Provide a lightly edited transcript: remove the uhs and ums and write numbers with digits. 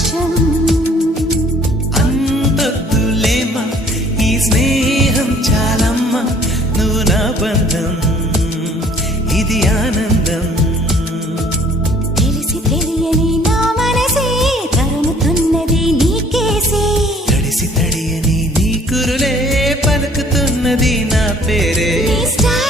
పరవశం. అంతొద్దులేమా ఈ స్నేహం చాలమ్మా, నువ్వు నా బంధం ఇది ఆనందం. తెలిసి తెలియని నా మనసే తరుముతున్నది నీకేసే, తడిసి తడియని నీ కురులే పలుకుతున్నది నా పేరే. నీ స్టైల్